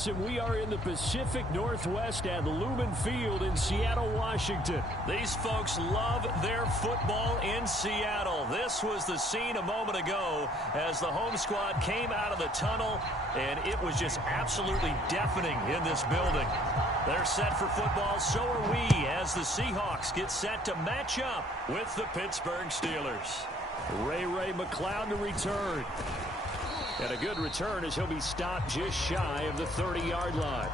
Sports, and we are in the Pacific Northwest at Lumen Field in Seattle, Washington. These folks love their football in Seattle. This was the scene a moment ago as the home squad came out of the tunnel, and it was just absolutely deafening in this building. They're set for football, so are we, as the Seahawks get set to match up with the Pittsburgh Steelers. Ray McCloud to return. And a good return as he'll be stopped just shy of the 30-yard line.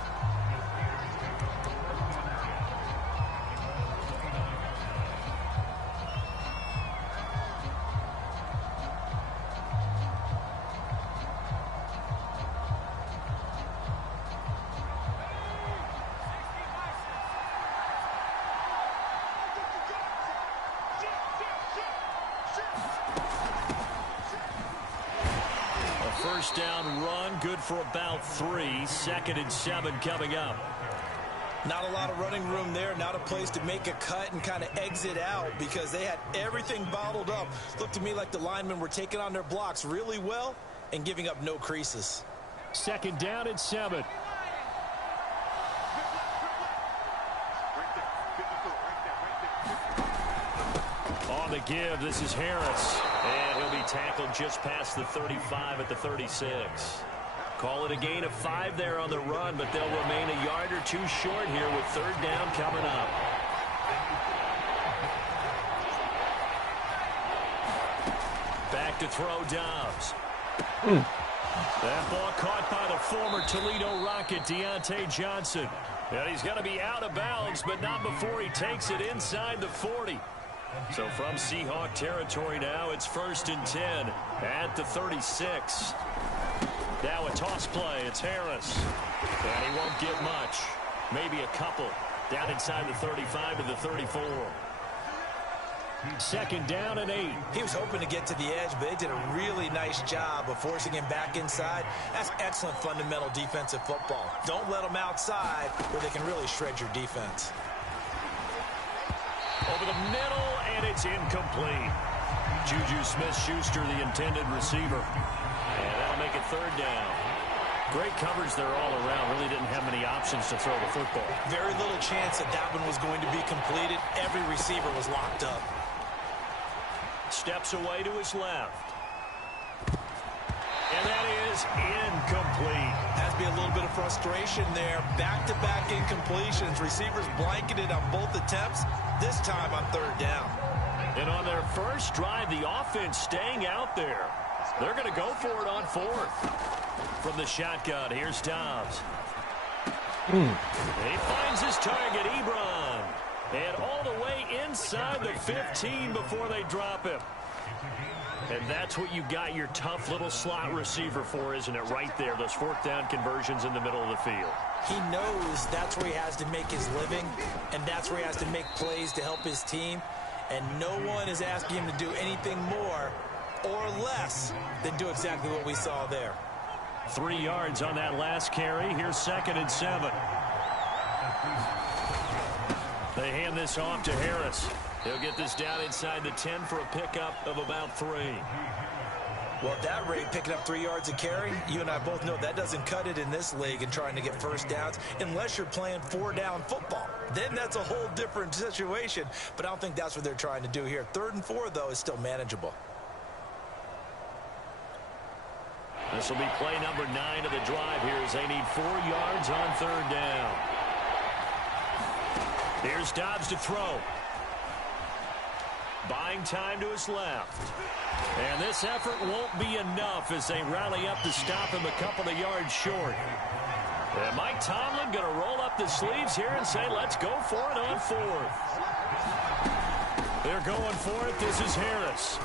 First down run, good for about 3. 2nd and 7 coming up. Not a lot of running room there, not a place to make a cut and kind of exit out because they had everything bottled up. Looked to me like the linemen were taking on their blocks really well and giving up no creases. 2nd down and 7. On the give, this is Harris. And he'll be tackled just past the 35 at the 36. Call it a gain of 5 there on the run, but they'll remain a yard or 2 short here with 3rd down coming up. Back to throw Dobbs. That ball caught by the former Toledo Rocket, Deontay Johnson. And he's going to be out of bounds, but not before he takes it inside the 40. So from Seahawk territory now, it's 1st and 10 at the 36. Now a toss play. It's Harris. And he won't get much. Maybe a couple. Down inside the 35 to the 34. 2nd down and 8. He was hoping to get to the edge, but they did a really nice job of forcing him back inside. That's excellent fundamental defensive football. Don't let them outside where they can really shred your defense. Over the middle, and it's incomplete. Juju Smith-Schuster, the intended receiver. And that'll make it 3rd down. Great coverage there all around. Really didn't have many options to throw the football. Very little chance that one was going to be completed. Every receiver was locked up. Steps away to his left. And that is incomplete. Has to be a little bit of frustration there. Back-to-back incompletions. Receivers blanketed on both attempts. This time on 3rd down. And on their first drive, the offense staying out there. They're going to go for it on 4th. From the shotgun, here's Dobbs. He finds his target, Ebron. And all the way inside the 15 before they drop him. And that's what you got your tough little slot receiver for, isn't it? Right there, those 4th down conversions in the middle of the field. He knows that's where he has to make his living, and that's where he has to make plays to help his team. And no one is asking him to do anything more or less than do exactly what we saw there. 3 yards on that last carry. Here's 2nd and 7. They hand this off to Harris. He'll get this down inside the 10 for a pickup of about 3. Well, at that rate, picking up 3 yards a carry, you and I both know that doesn't cut it in this league and trying to get first downs unless you're playing 4-down football. Then that's a whole different situation, but I don't think that's what they're trying to do here. 3rd and 4, though, is still manageable. This will be play number 9 of the drive here as they need 4 yards on 3rd down. Here's Dobbs to throw. Buying time to his left. And this effort won't be enough as they rally up to stop him a couple of yards short. And Mike Tomlin going to roll up the sleeves here and say, let's go for it on 4th. They're going for it. This is Harris.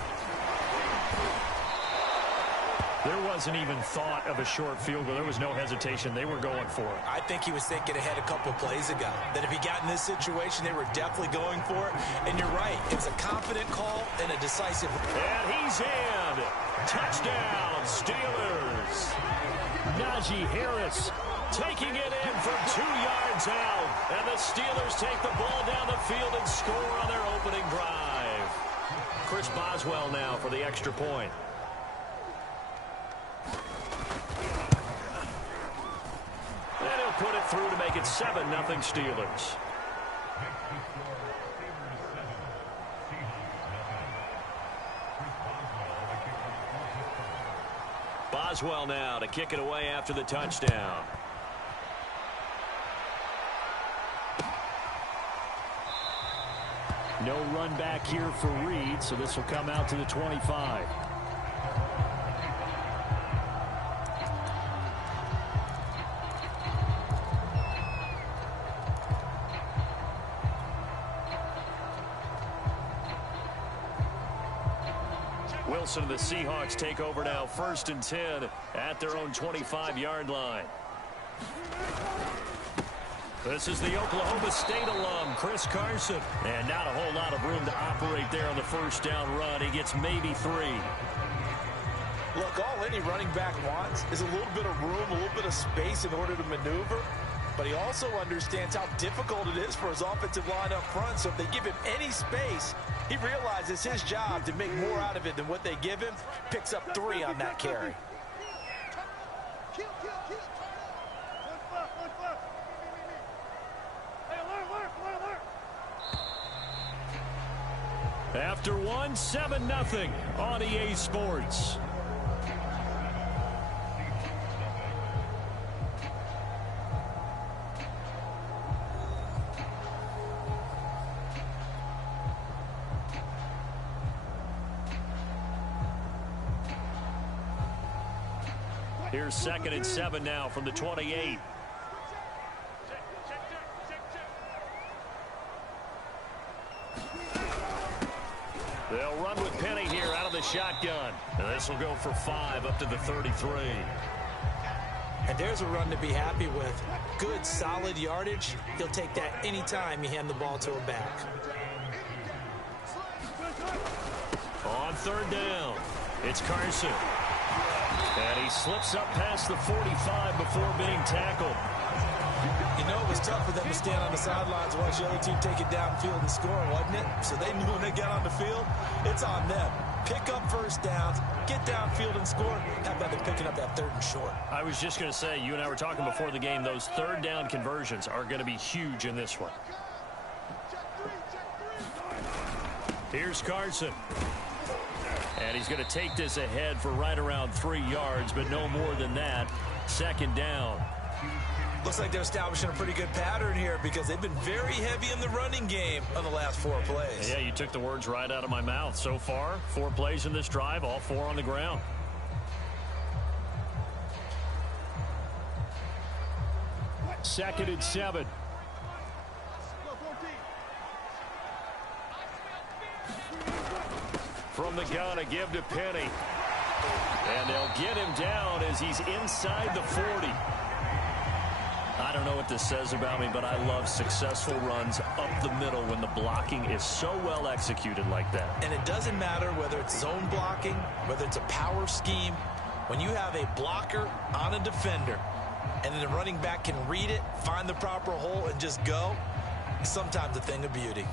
There wasn't even thought of a short field goal. There was no hesitation. They were going for it. I think he was thinking ahead a couple plays ago that if he got in this situation, they were definitely going for it. And you're right. It was a confident call and a decisive. And he's in. Touchdown, Steelers. Najee Harris taking it in from 2 yards out. And the Steelers take the ball down the field and score on their opening drive. Chris Boswell now for the extra point. they'll put it through to make it 7-0 Steelers. Boswell now to kick it away after the touchdown. No run back here for Reed, so this will come out to the 25. Wilson and the Seahawks take over now, 1st and 10 at their own 25-yard line. This is the Oklahoma State alum, Chris Carson. And not a whole lot of room to operate there on the first down run. He gets maybe 3. Look, all any running back wants is a little bit of room, a little bit of space in order to maneuver. But he also understands how difficult it is for his offensive line up front. So if they give him any space, he realizes his job to make more out of it than what they give him. Picks up 3 on that carry. After one, 7-0 on EA Sports. Here's 2nd and 7 now from the 28. They'll run with Penny here out of the shotgun. And this will go for 5 up to the 33. And there's a run to be happy with. Good, solid yardage. He'll take that anytime you hand the ball to a back. On 3rd down, it's Carson. And he slips up past the 45 before being tackled. You know, it was tough for them to stand on the sidelines and watch the other team take it downfield and score, wasn't it? So they knew when they got on the field, it's on them. Pick up first downs, get downfield and score. How about them picking up that 3rd and short? I was just going to say, you and I were talking before the game, those 3rd down conversions are going to be huge in this one. Here's Carson. And he's going to take this ahead for right around 3 yards, but no more than that. 2nd down. Looks like they're establishing a pretty good pattern here because they've been very heavy in the running game on the last 4 plays. Yeah, you took the words right out of my mouth. So far, 4 plays in this drive, all 4 on the ground. Second and 7. From the gun, a give to Penny. And they'll get him down as he's inside the 40. I don't know what this says about me, but I love successful runs up the middle when the blocking is so well executed like that. And it doesn't matter whether it's zone blocking, whether it's a power scheme. When you have a blocker on a defender, and then the running back can read it, find the proper hole, and just go, it's sometimes a thing of beauty.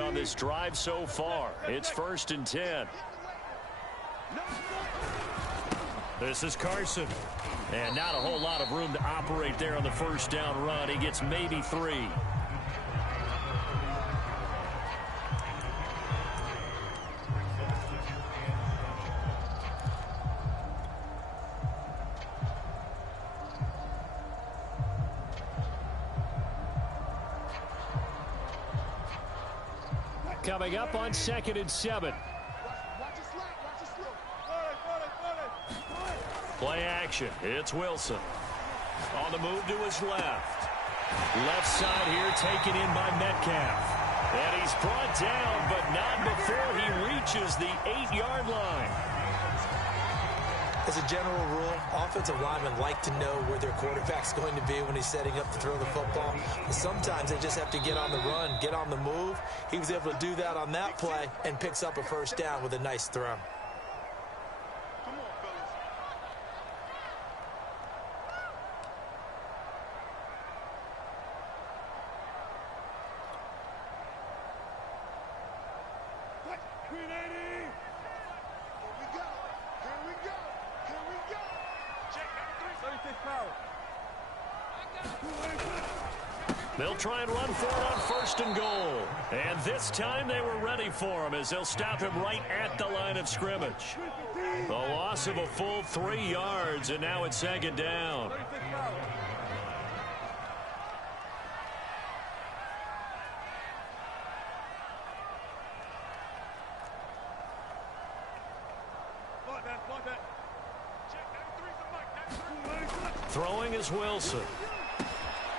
On this drive so far. It's 1st and 10. This is Carson. And not a whole lot of room to operate there on the first down run. He gets maybe 3. Coming up on 2nd and 7. Play action. It's Wilson. On the move to his left. Left side here taken in by Metcalf. And he's brought down, but not before he reaches the 8-yard line. As a general rule, offensive linemen like to know where their quarterback's going to be when he's setting up to throw the football. But sometimes they just have to get on the run, get on the move. He was able to do that on that play and picks up a first down with a nice throw. They'll try and run for it on 1st and goal. And this time they were ready for him as they'll stop him right at the line of scrimmage. The loss of a full 3 yards, and now it's 2nd down. Throwing is Wilson.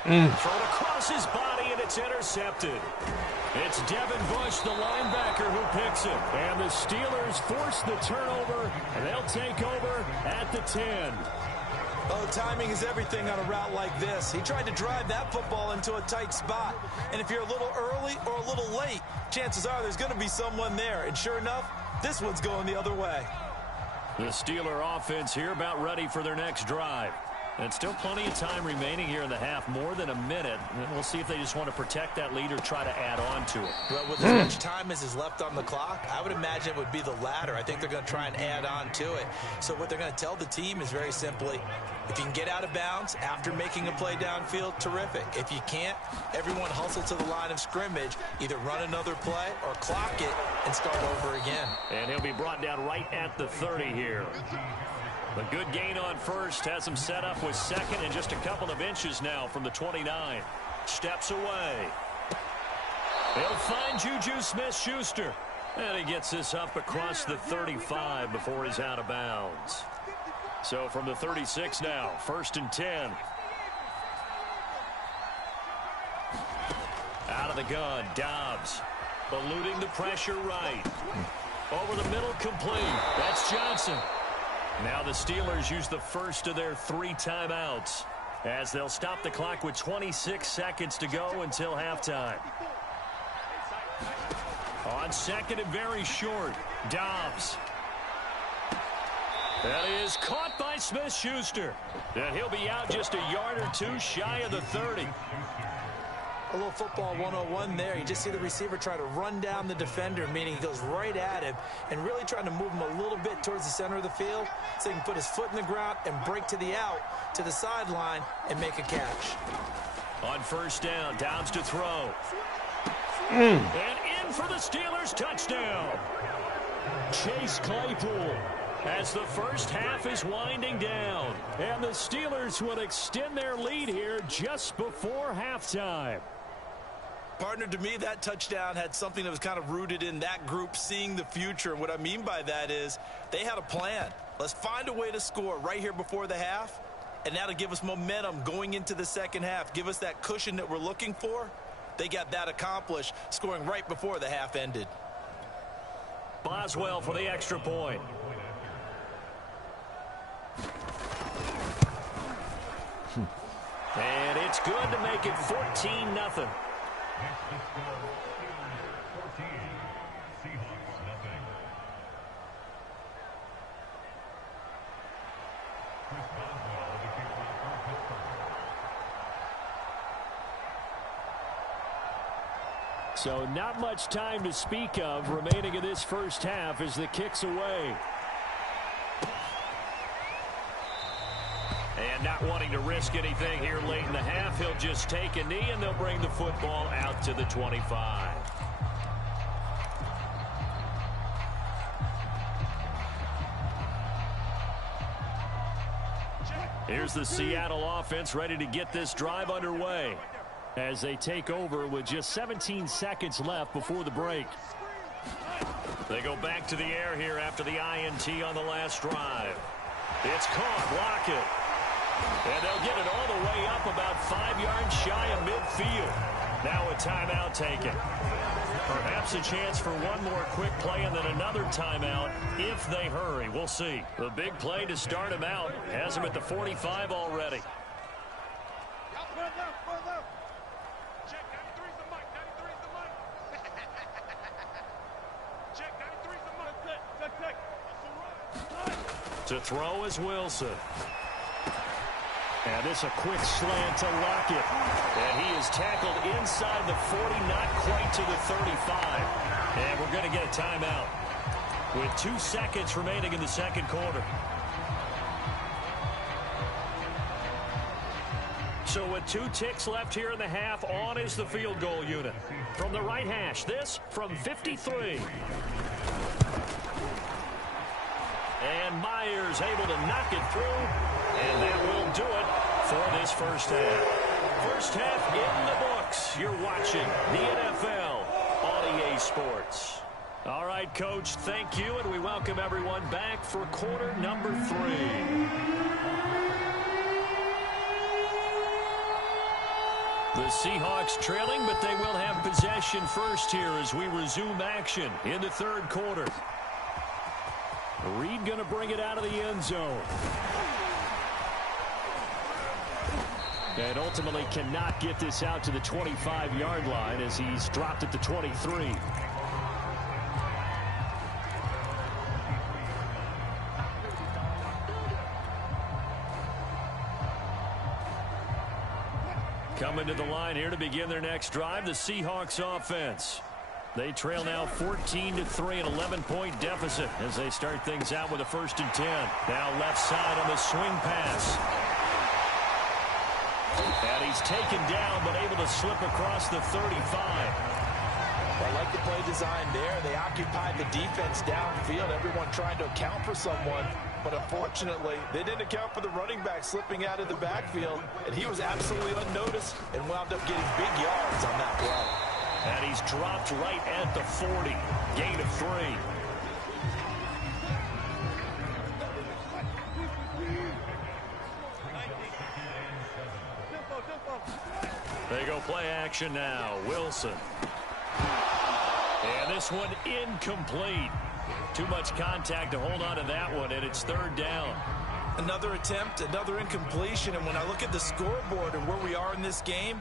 Thrown across his body, and it's intercepted. It's Devin Bush, the linebacker, who picks it. And the Steelers force the turnover, and they'll take over at the 10. Oh, timing is everything on a route like this. He tried to drive that football into a tight spot. And if you're a little early or a little late, chances are there's going to be someone there. And sure enough, this one's going the other way. The Steeler offense here about ready for their next drive. And still plenty of time remaining here in the half, more than a minute. And we'll see if they just want to protect that lead or try to add on to it. Well, with as much time as is left on the clock, I would imagine it would be the latter. I think they're going to try and add on to it. So what they're going to tell the team is very simply, if you can get out of bounds after making a play downfield, terrific. If you can't, everyone hustle to the line of scrimmage, either run another play or clock it and start over again. And he'll be brought down right at the 30 here. A good gain on 1st has him set up with 2nd and just a couple of inches now from the 29. Steps away. They'll find Juju Smith-Schuster. And he gets this up across the 35 before he's out of bounds. So from the 36 now, 1st and 10. Out of the gun, Dobbs. Eluding the pressure right. Over the middle, complete. That's Johnson. Now the Steelers use the first of their 3 timeouts as they'll stop the clock with 26 seconds to go until halftime. On 2nd and very short, Dobbs. That is caught by Smith-Schuster. And he'll be out just a yard or 2 shy of the 30. A little football 101 there. You just see the receiver try to run down the defender, meaning he goes right at him and really trying to move him a little bit towards the center of the field so he can put his foot in the ground and break to the out, to the sideline, and make a catch. On 1st down, Downs to throw. And in for the Steelers touchdown. Chase Claypool as the first half is winding down. And the Steelers will extend their lead here just before halftime. Partner, to me, that touchdown had something that was kind of rooted in that group seeing the future. What I mean by that is they had a plan. Let's find a way to score right here before the half, and that'll give us momentum going into the second half, give us that cushion that we're looking for. They got that accomplished, scoring right before the half ended. Boswell for the extra point. And it's good to make it 14-0. So not much time to speak of remaining in this first half as the kick's away. And not wanting to risk anything here late in the half, he'll just take a knee and they'll bring the football out to the 25. Here's the Seattle offense ready to get this drive underway as they take over with just 17 seconds left before the break. They go back to the air here after the INT on the last drive. It's caught, block it. And they'll get it all the way up about 5 yards shy of midfield. Now a timeout taken. Perhaps a chance for one more quick play and then another timeout if they hurry. We'll see. The big play to start him out has him at the 45 already. To throw is Wilson. And this a quick slant to Lockett. And he is tackled inside the 40, not quite to the 35. And we're going to get a timeout with 2 seconds remaining in the second quarter. So with 2 ticks left here in the half, on is the field goal unit. From the right hash, this from 53. And Myers able to knock it through, and that will do it for this first half. First half in the books. You're watching the NFL on EA Sports. All right, Coach, thank you, and we welcome everyone back for quarter number 3. The Seahawks trailing, but they will have possession first here as we resume action in the third quarter. Reed going to bring it out of the end zone. And ultimately cannot get this out to the 25-yard line as he's dropped at the 23. Coming to the line here to begin their next drive, the Seahawks offense. They trail now 14-3, an 11-point deficit as they start things out with a 1st and 10. Now left side on the swing pass. And he's taken down, but able to slip across the 35. I like the play design there. They occupied the defense downfield, everyone trying to account for someone. But unfortunately, they didn't account for the running back slipping out of the backfield, and he was absolutely unnoticed and wound up getting big yards on that play. And he's dropped right at the 40. Gain of 3. They go play action now. Wilson. And this one incomplete. Too much contact to hold on to that one, and it's 3rd down. Another attempt, another incompletion, and when I look at the scoreboard and where we are in this game,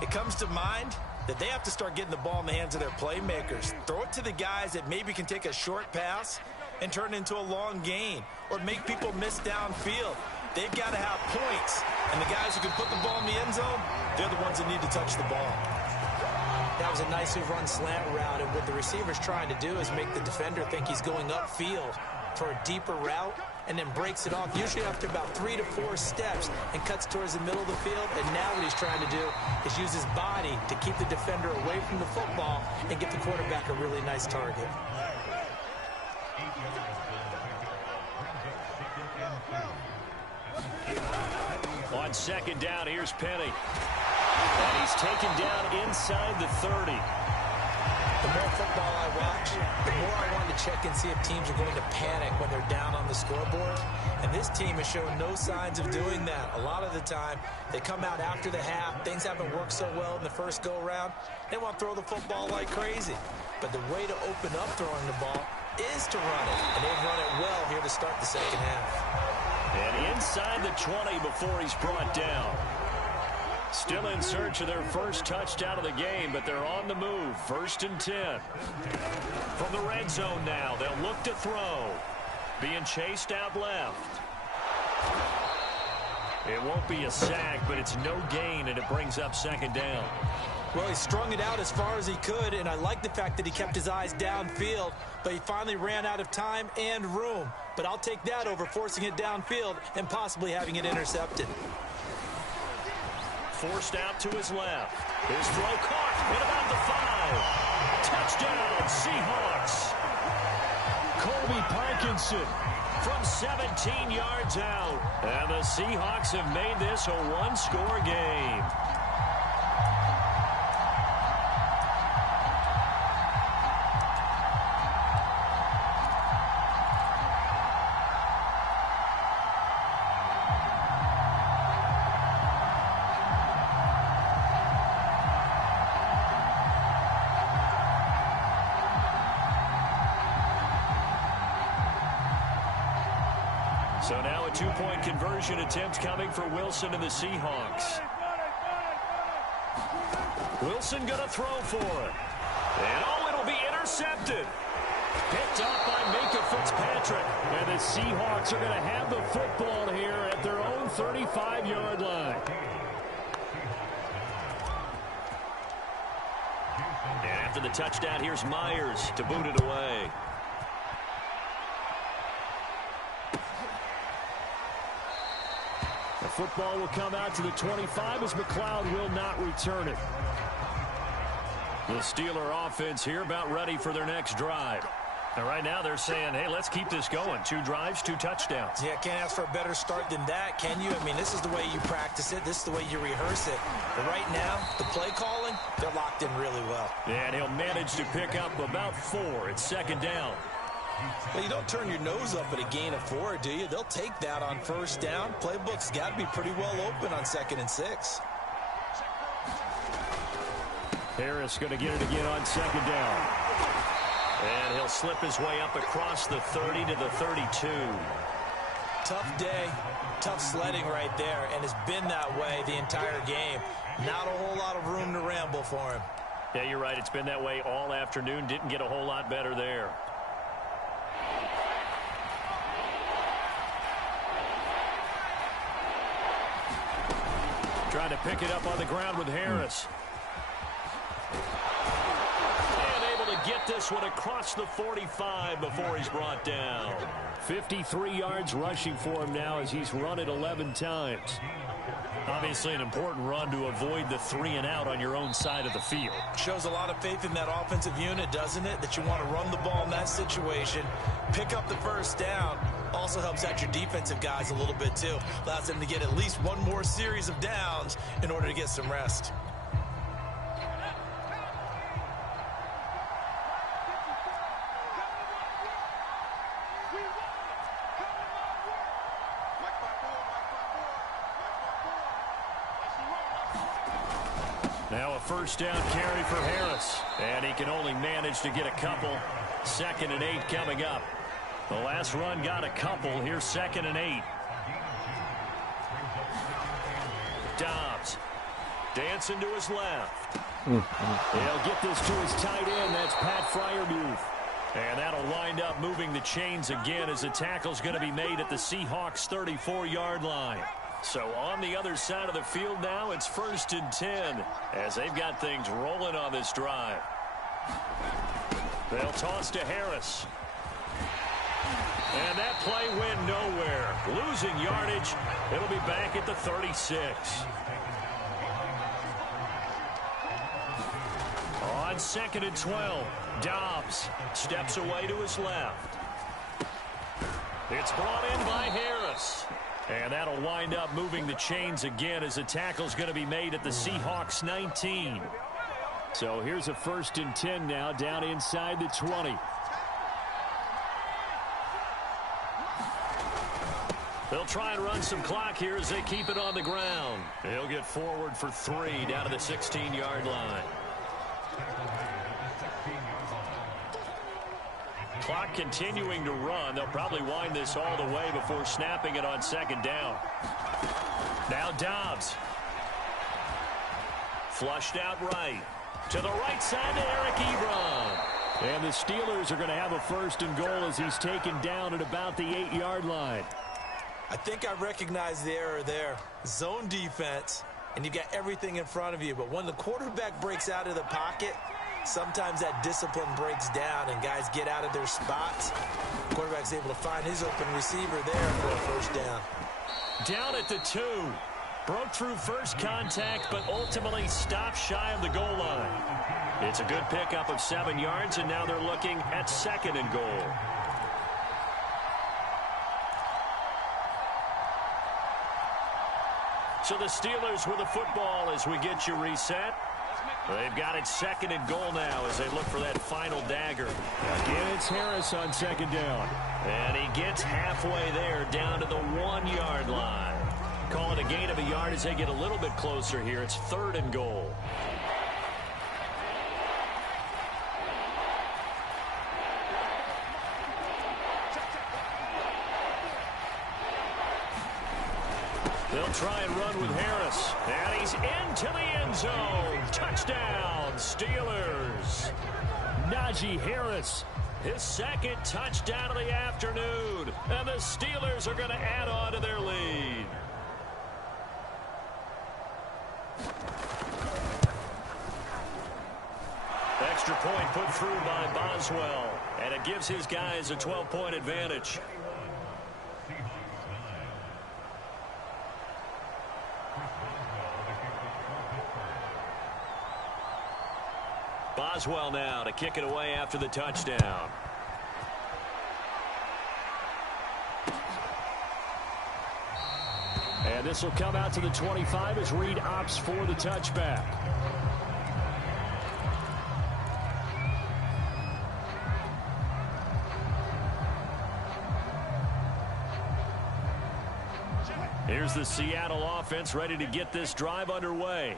it comes to mind that they have to start getting the ball in the hands of their playmakers. Throw it to the guys that maybe can take a short pass and turn it into a long gain or make people miss downfield. They've got to have points, and the guys who can put the ball in the end zone, they're the ones that need to touch the ball. That was a nicely run slant route, and what the receiver's trying to do is make the defender think he's going upfield for a deeper route and then breaks it off, usually after about 3 to 4 steps, and cuts towards the middle of the field. And now what he's trying to do is use his body to keep the defender away from the football and get the quarterback a really nice target. On 2nd down, here's Penny. And he's taken down inside the 30. The more football I watch, the more I want to check and see if teams are going to panic when they're down on the scoreboard. And this team has shown no signs of doing that. A lot of the time, they come out after the half. Things haven't worked so well in the first go-around. They want to throw the football like crazy. But the way to open up throwing the ball is to run it. And they've run it well here to start the second half. And inside the 20 before he's brought down. Still in search of their first touchdown of the game, but they're on the move. 1st and 10. From the red zone now, they'll look to throw. Being chased out left. It won't be a sack, but it's no gain, and it brings up 2nd down. Well, he strung it out as far as he could, and I like the fact that he kept his eyes downfield, but he finally ran out of time and room. But I'll take that over forcing it downfield and possibly having it intercepted. Forced out to his left. His throw caught at about the 5. Touchdown, Seahawks. Colby Parkinson from 17 yards out. And the Seahawks have made this a 1-score game. So now a 2-point conversion attempt coming for Wilson and the Seahawks. Wilson going to throw for it. And it'll be intercepted. Picked up by Minka Fitzpatrick. And the Seahawks are going to have the football here at their own 35-yard line. And after the touchdown, here's Myers to boot it away. The football will come out to the 25 as McLeod will not return it. The Steeler offense here about ready for their next drive. And right now they're saying, hey, let's keep this going. 2 drives, 2 touchdowns. Yeah, can't ask for a better start than that, can you? I mean, this is the way you practice it. This is the way you rehearse it. But right now, the play calling, they're locked in really well. Yeah, and he'll manage to pick up about 4. It's second down. Well, you don't turn your nose up at a gain of 4, do you? They'll take that on first down. Playbook's got to be pretty well open on 2nd and 6. Harris going to get it again on 2nd down. And he'll slip his way up across the 30 to the 32. Tough day, tough sledding right there, and it's been that way the entire game. Not a whole lot of room to ramble for him. Yeah, you're right. It's been that way all afternoon. Didn't get a whole lot better there. Trying to pick it up on the ground with Harris. Get this one across the 45 before he's brought down. 53 yards rushing for him now as he's run it 11 times. Obviously an important run to avoid the 3 and out on your own side of the field. Shows a lot of faith in that offensive unit, doesn't it? That you want to run the ball in that situation, pick up the first down. Also helps out your defensive guys a little bit too. Allows them to get at least one more series of downs in order to get some rest. Now a first down carry for Harris. And he can only manage to get a couple. 2nd and 8 coming up. The last run got a couple. Here's 2nd and 8. Dobbs dancing to his left. He'll get this to his tight end. That's Pat Freiermuth. And that'll wind up moving the chains again as the tackle's going to be made at the Seahawks' 34-yard line. So on the other side of the field now, it's 1st and 10 as they've got things rolling on this drive. They'll toss to Harris. And that play went nowhere. Losing yardage. It'll be back at the 36. On 2nd and 12, Dobbs steps away to his left. It's brought in by Harris. And that'll wind up moving the chains again as the tackle's going to be made at the Seahawks 19. So here's a 1st and 10 now down inside the 20. They'll try and run some clock here as they keep it on the ground. He'll get forward for 3 down to the 16-yard line. Clock continuing to run. They'll probably wind this all the way before snapping it on 2nd down. Now Dobbs. Flushed out right. To the right side to Eric Ebron. And the Steelers are going to have a 1st and goal as he's taken down at about the 8-yard line. I think I recognize the error there. Zone defense, and you've got everything in front of you. But when the quarterback breaks out of the pocket, sometimes that discipline breaks down and guys get out of their spots. The quarterback's able to find his open receiver there for a 1st down. Down at the 2. Broke through first contact, but ultimately stopped shy of the goal line. It's a good pickup of 7 yards, and now they're looking at 2nd and goal. So the Steelers with the football as we get you reset. They've got it 2nd and goal now as they look for that final dagger. Again, it's Harris on 2nd down. And he gets halfway there down to the 1-yard line. Call it a gain of a yard as they get a little bit closer here. It's 3rd and goal. They'll try and run with Harris. And he's into the end zone. Touchdown, Steelers. Najee Harris, his 2nd touchdown of the afternoon. And the Steelers are going to add on to their lead. Extra point put through by Boswell. And it gives his guys a 12-point advantage. Boswell now to kick it away after the touchdown. And this will come out to the 25 as Reed opts for the touchback. Here's the Seattle offense ready to get this drive underway.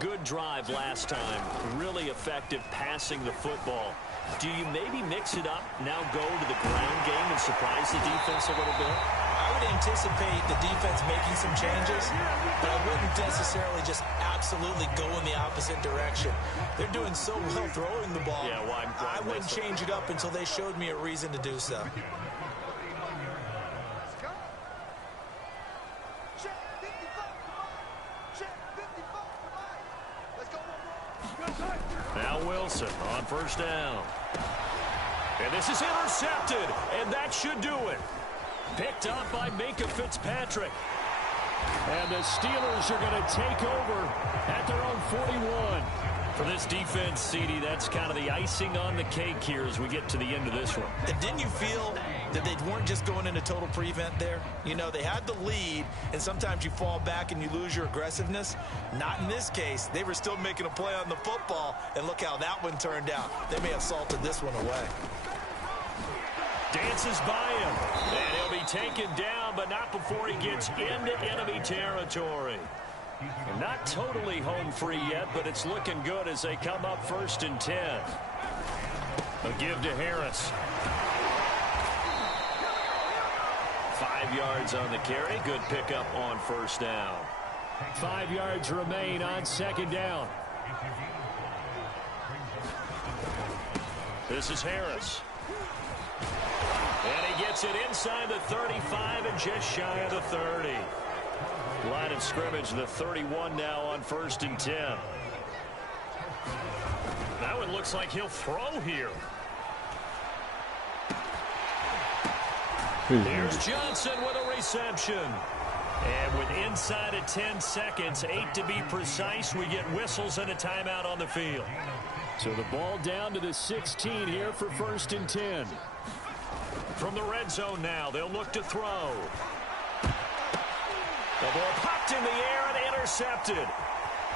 Good drive last time. Really effective passing the football. Do you maybe mix it up, now go to the ground game and surprise the defense a little bit? I would anticipate the defense making some changes, but I wouldn't necessarily just absolutely go in the opposite direction. They're doing so well throwing the ball. Yeah, why I wouldn't change it up until they showed me a reason to do so. Now Wilson on first down. And this is intercepted, and that should do it. Picked up by Minkah Fitzpatrick. And the Steelers are going to take over at their own 41. For this defense, CD, that's kind of the icing on the cake here as we get to the end of this one. And didn't you feel that they weren't just going into total prevent there? You know, they had the lead, and sometimes you fall back and you lose your aggressiveness. Not in this case. They were still making a play on the football, and look how that one turned out. They may have salted this one away. Dances by him, and he'll be taken down, but not before he gets into enemy territory. And not totally home free yet, but it's looking good as they come up 1st and 10. A give to Harris. 5 yards on the carry. Good pickup on first down. 5 yards remain on 2nd down. This is Harris. And he gets it inside the 35 and just shy of the 30. Line of scrimmage, the 31 now on 1st and 10. That one looks like he'll throw here. Here's Johnson with a reception. And with inside of 10 seconds, 8 to be precise, we get whistles and a timeout on the field. So the ball down to the 16 here for 1st and 10. From the red zone now, they'll look to throw. The ball popped in the air and intercepted.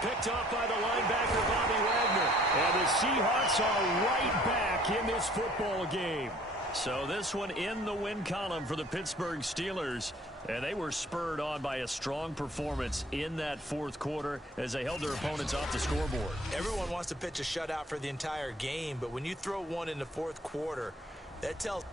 Picked off by the linebacker, Bobby Wagner. And the Seahawks are right back in this football game. So this one in the win column for the Pittsburgh Steelers. And they were spurred on by a strong performance in that 4th quarter as they held their opponents off the scoreboard. Everyone wants to pitch a shutout for the entire game, but when you throw one in the 4th quarter, that tells...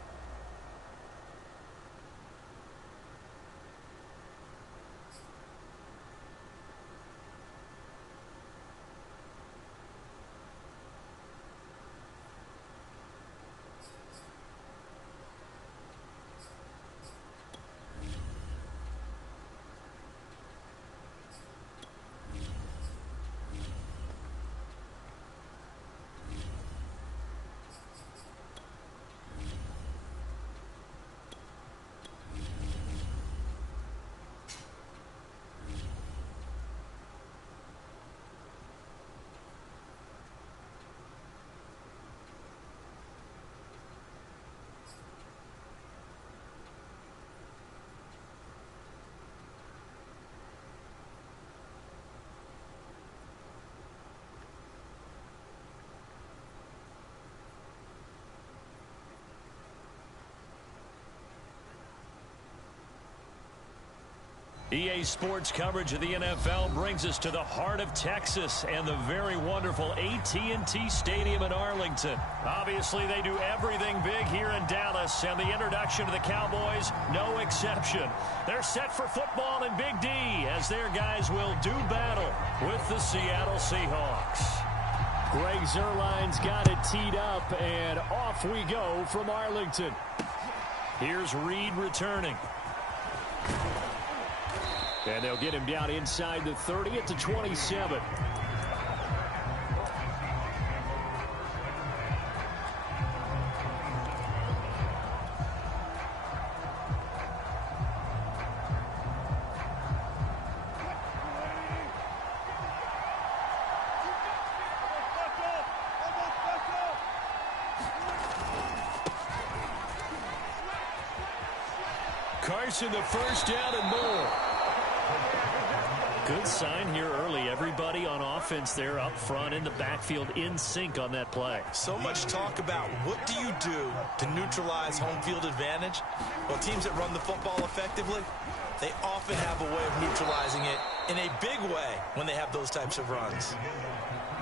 EA Sports coverage of the NFL brings us to the heart of Texas and the very wonderful AT&T Stadium in Arlington. Obviously, they do everything big here in Dallas, and the introduction to the Cowboys, no exception. They're set for football in Big D as their guys will do battle with the Seattle Seahawks. Greg Zuerlein's got it teed up, and off we go from Arlington. Here's Reed returning. And they'll get him down inside the 30 at the 27. Carson the first down and more. Good sign here early. Everybody on offense there up front in the backfield in sync on that play. So much talk about what do you do to neutralize home field advantage? Well, teams that run the football effectively, they often have a way of neutralizing it in a big way when they have those types of runs.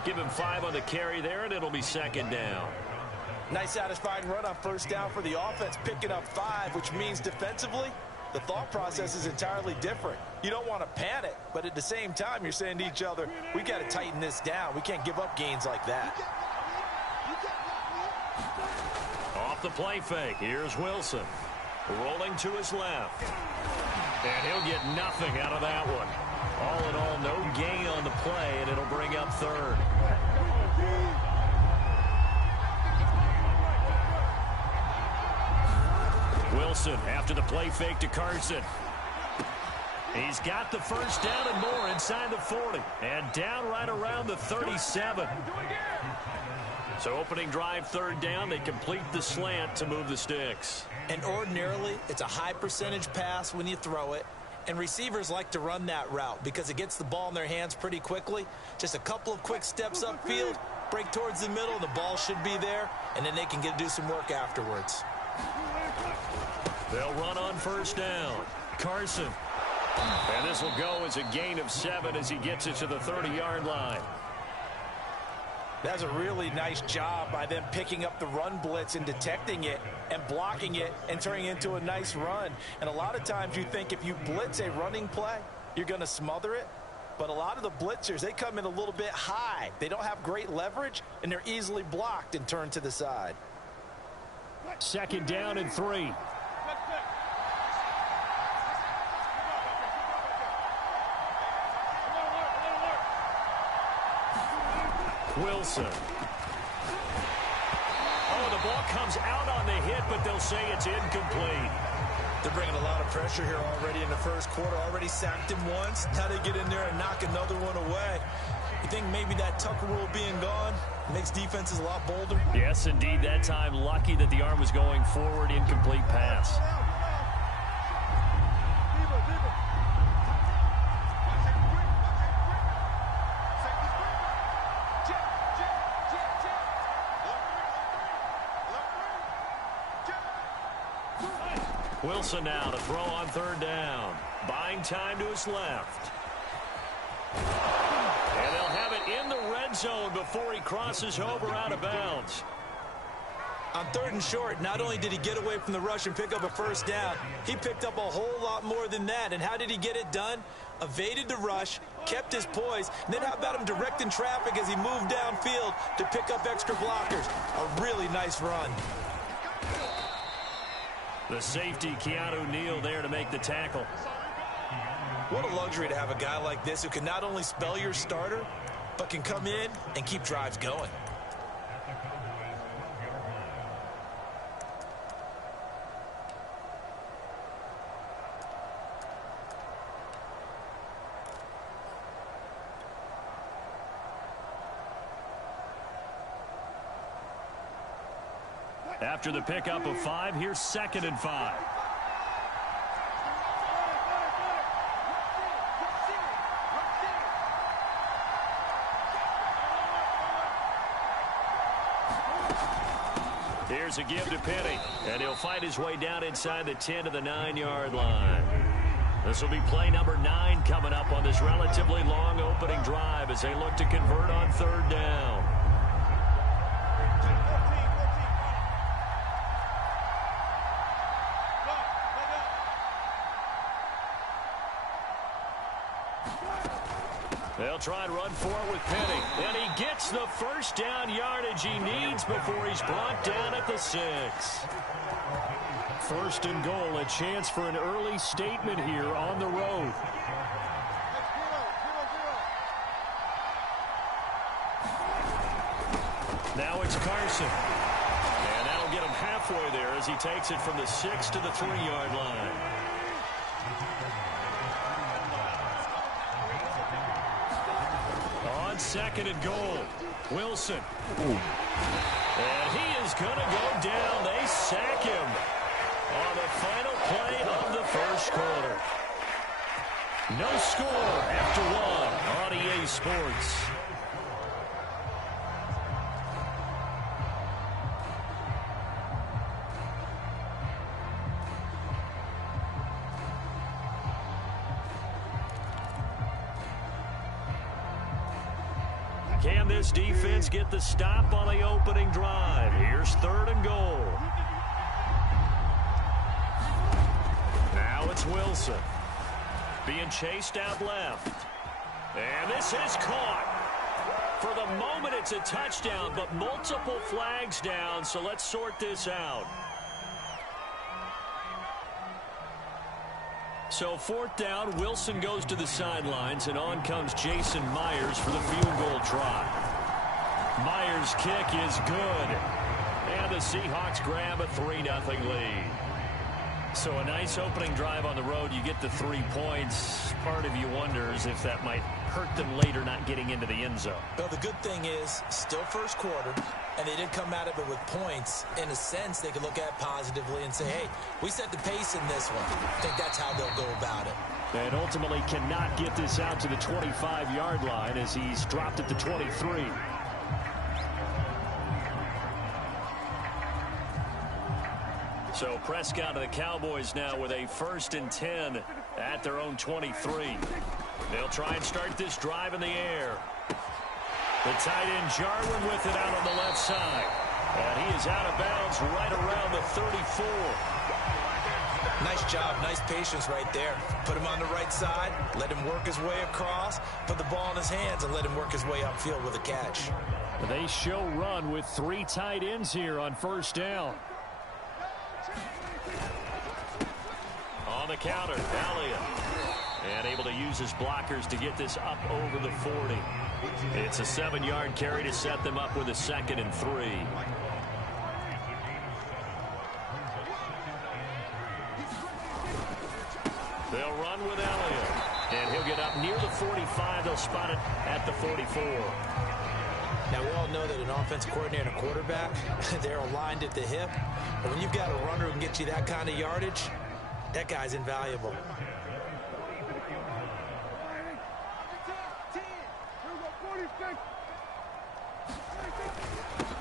Give him 5 on the carry there, and it'll be second down. Nice satisfying run on first down for the offense, picking up 5, which means defensively, the thought process is entirely different. You don't want to panic, but at the same time, you're saying to each other, we got to tighten this down. We can't give up gains like that. Off the play fake, here's Wilson. Rolling to his left. And he'll get nothing out of that one. All in all, no gain on the play, and it'll bring up third. Wilson after the play fake to Carson. He's got the first down and more inside the 40. And down right around the 37. So opening drive third down, they complete the slant to move the sticks. And ordinarily, it's a high percentage pass when you throw it. And receivers like to run that route because it gets the ball in their hands pretty quickly. Just a couple of quick steps upfield, break towards the middle, the ball should be there, and then they can do some work afterwards. They'll run on first down. Carson. And this will go as a gain of 7 as he gets it to the 30-yard line. That's a really nice job by them picking up the run blitz and detecting it and blocking it and turning it into a nice run. And a lot of times you think if you blitz a running play, you're going to smother it. But a lot of the blitzers, they come in a little bit high. They don't have great leverage, and they're easily blocked and turned to the side. Second down and 3. Wilson. Oh, the ball comes out on the hit, but they'll say it's incomplete. They're bringing a lot of pressure here already in the first quarter. Already sacked him once. Now they get in there and knock another one away. You think maybe that Tucker rule being gone makes defenses a lot bolder? Yes, indeed. That time, lucky that the arm was going forward. Incomplete pass. Wilson now to throw on third down. Buying time to his left. And they'll have it in the red zone before he crosses over out of bounds. On third and short, not only did he get away from the rush and pick up a first down, he picked up a whole lot more than that. And how did he get it done? Evaded the rush, kept his poise, and then how about him directing traffic as he moved downfield to pick up extra blockers? A really nice run. The safety, Keanu Neal, there to make the tackle. What a luxury to have a guy like this who can not only spell your starter, but can come in and keep drives going. After the pickup of 5, here's 2nd and 5. Here's a give to Penny, and he'll fight his way down inside the 10 to the 9-yard line. This will be play number 9 coming up on this relatively long opening drive as they look to convert on third down. They'll try and run for it with Penny. And he gets the first down yardage he needs before he's brought down at the 6. First and goal, a chance for an early statement here on the road. Now it's Carson. And that'll get him halfway there as he takes it from the 6 to the 3-yard line. On 2nd and goal, Wilson. And he is going to go down. They sack him. On the final play of the first quarter. No score after one on EA Sports. Can this defense get the stop on the opening drive? Here's 3rd and goal. Now it's Wilson. Being chased out left. And this is caught. For the moment, it's a touchdown, but multiple flags down, so let's sort this out. So 4th down, Wilson goes to the sidelines, and on comes Jason Myers for the field goal try. Myers' kick is good. And the Seahawks grab a 3-0 lead. So a nice opening drive on the road. You get the 3 points. Part of you wonders if that might hurt them later not getting into the end zone. Well, the good thing is, still first quarter, and they did come out of it with points. In a sense, they could look at it positively and say, hey, we set the pace in this one. I think that's how they'll go about it. And ultimately cannot get this out to the 25-yard line as he's dropped at the 23. So Prescott of the Cowboys now with a 1st and 10 at their own 23. They'll try and start this drive in the air. The tight end Jarwin with it out on the left side. And he is out of bounds right around the 34. Nice job, nice patience right there. Put him on the right side, let him work his way across, put the ball in his hands, and let him work his way upfield with a catch. They show run with 3 tight ends here on 1st down. On the counter, Elliott. And able to use his blockers to get this up over the 40. It's a 7-yard carry to set them up with a 2nd and 3. They'll run with Elliott. And he'll get up near the 45. They'll spot it at the 44. Now, we all know that an offense coordinator and a quarterback, they're aligned at the hip. But when you've got a runner who can get you that kind of yardage, that guy's invaluable.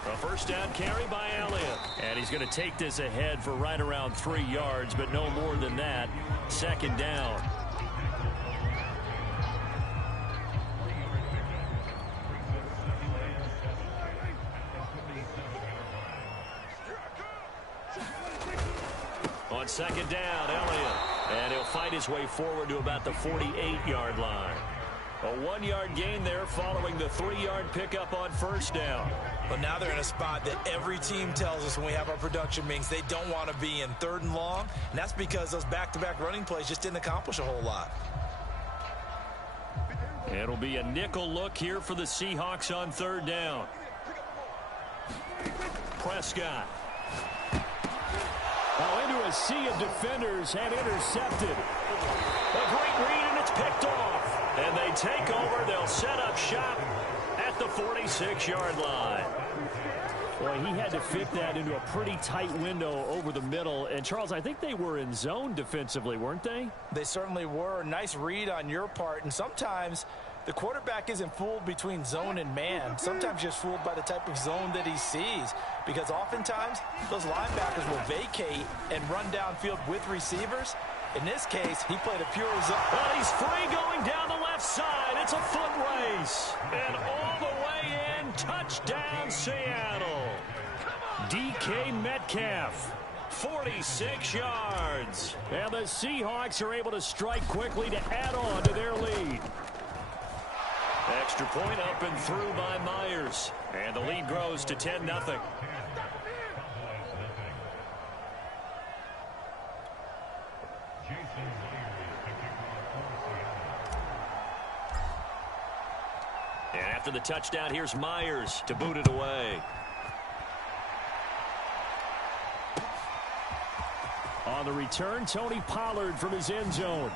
A 1st down carry by Elliott. And he's going to take this ahead for right around 3 yards, but no more than that. 2nd down. On 2nd down, Elliott. And he'll fight his way forward to about the 48-yard line. A 1-yard gain there following the 3-yard pickup on 1st down. But now they're in a spot that every team tells us when we have our production meetings they don't want to be in, 3rd and long. And that's because those back-to-back running plays just didn't accomplish a whole lot. It'll be a nickel look here for the Seahawks on 3rd down. Prescott. Now into a sea of defenders and intercepted. A great read, and it's picked off. And they take over. They'll set up shop at the 46-yard line. Boy, he had to fit that into a pretty tight window over the middle. And, Charles, I think they were in zone defensively, weren't they? They certainly were. Nice read on your part. And sometimes the quarterback isn't fooled between zone and man. Sometimes just fooled by the type of zone that he sees. Because oftentimes, those linebackers will vacate and run downfield with receivers. In this case, he played a pure zone. Well, he's free going down the left side. It's a foot race. And all the way in, touchdown Seattle. DK Metcalf, 46 yards. And the Seahawks are able to strike quickly to add on to their lead. Extra point up and through by Myers. And the lead grows to 10-0. And after the touchdown, here's Myers to boot it away. On the return, Tony Pollard from his end zone.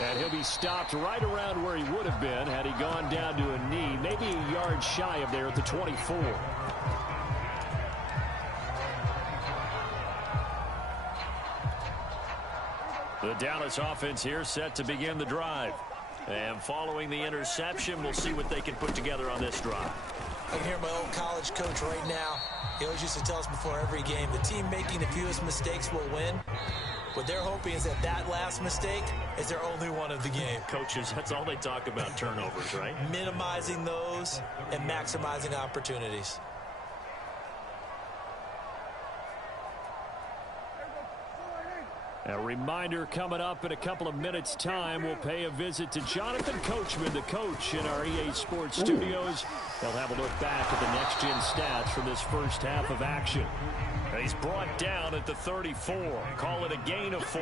And he'll be stopped right around where he would have been had he gone down to a knee, maybe a yard shy of there at the 24. The Dallas offense here set to begin the drive. And following the interception, we'll see what they can put together on this drive. I can hear my old college coach right now. He always used to tell us before every game, the team making the fewest mistakes will win. What they're hoping is that that last mistake is their only one of the game. Coaches, that's all they talk about, turnovers, right? Minimizing those and maximizing opportunities. A reminder coming up in a couple of minutes' time. We'll pay a visit to Jonathan Coachman, the coach in our EA Sports studios. They'll have a look back at the next-gen stats from this first half of action. He's brought down at the 34. Call it a gain of 4.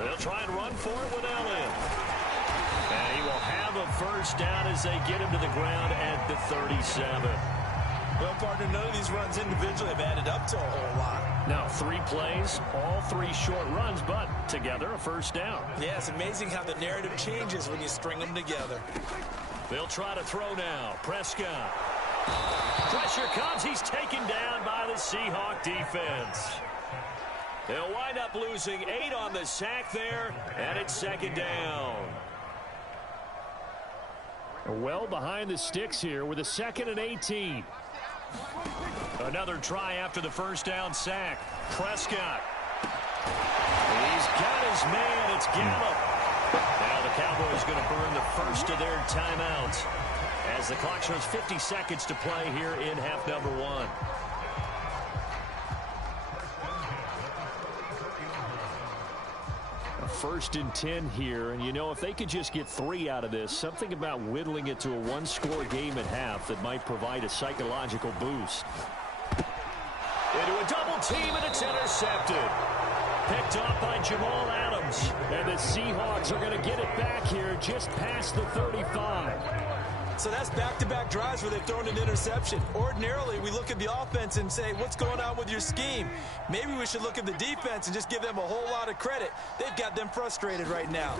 They'll try and run for it with Elliott. And he will have a first down as they get him to the ground at the 37. Well, partner, none of these runs individually have added up to a whole lot. Now, 3 plays, all 3 short runs, but together a first down. Yeah, it's amazing how the narrative changes when you string them together. They'll try to throw now. Prescott. Pressure comes. He's taken down by the Seahawk defense. They'll wind up losing 8 on the sack there, and it's second down. Well behind the sticks here with a 2nd and 18. Another try after the first down sack. Prescott. He's got his man. It's Gallup. Now the Cowboys going to burn the first of their timeouts as the clock shows 50 seconds to play here in half number 1. A 1st and 10 here, and you know, if they could just get 3 out of this, something about whittling it to a 1-score game at half that might provide a psychological boost. Into a double team, and it's intercepted. Picked off by Jamal Adams. And the Seahawks are going to get it back here just past the 35. So that's back-to-back drives where they've thrown an interception. Ordinarily, we look at the offense and say, what's going on with your scheme? Maybe we should look at the defense and just give them a whole lot of credit. They've got them frustrated right now.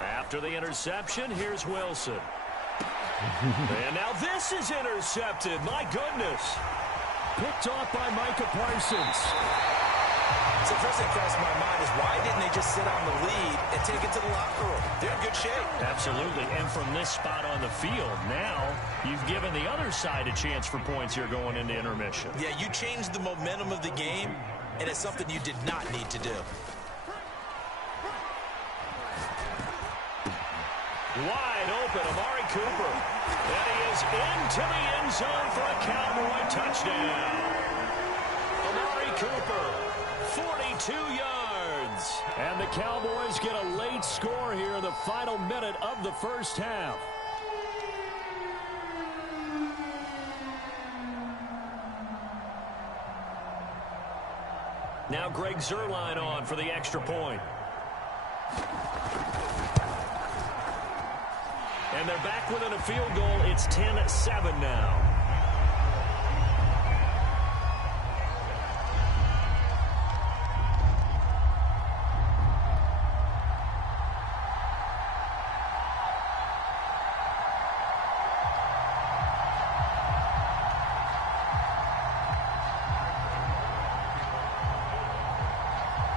After the interception, here's Wilson. And now this is intercepted. My goodness. Picked off by Micah Parsons. So first thing crossed my mind is why didn't they just sit on the lead and take it to the locker room? They're in good shape. Absolutely. And from this spot on the field, now you've given the other side a chance for points here going into intermission. Yeah, you changed the momentum of the game, and it's something you did not need to do. Wide open, Amari Cooper. And he is into the end zone for a Cowboy touchdown. Amari Cooper, 42 yards. And the Cowboys get a late score here in the final minute of the first half. Now Greg Zuerlein on for the extra point. And they're back within a field goal. It's 10-7 now.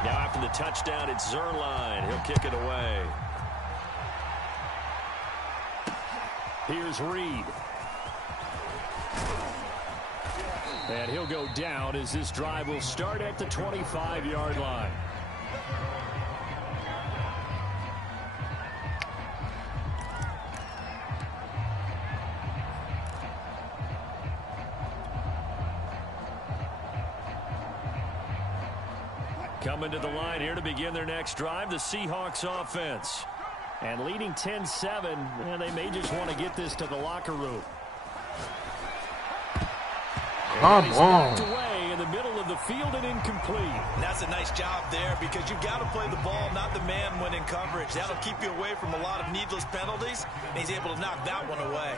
Now after the touchdown, it's Zuerlein. He'll kick it away. Here's Reed. And he'll go down as this drive will start at the 25-yard line. Coming to the line here to begin their next drive, the Seahawks offense. And leading 10-7, and they may just want to get this to the locker room. Come on. Away in the middle of the field and incomplete. And that's a nice job there because you've got to play the ball, not the man when in coverage. That'll keep you away from a lot of needless penalties, and he's able to knock that one away.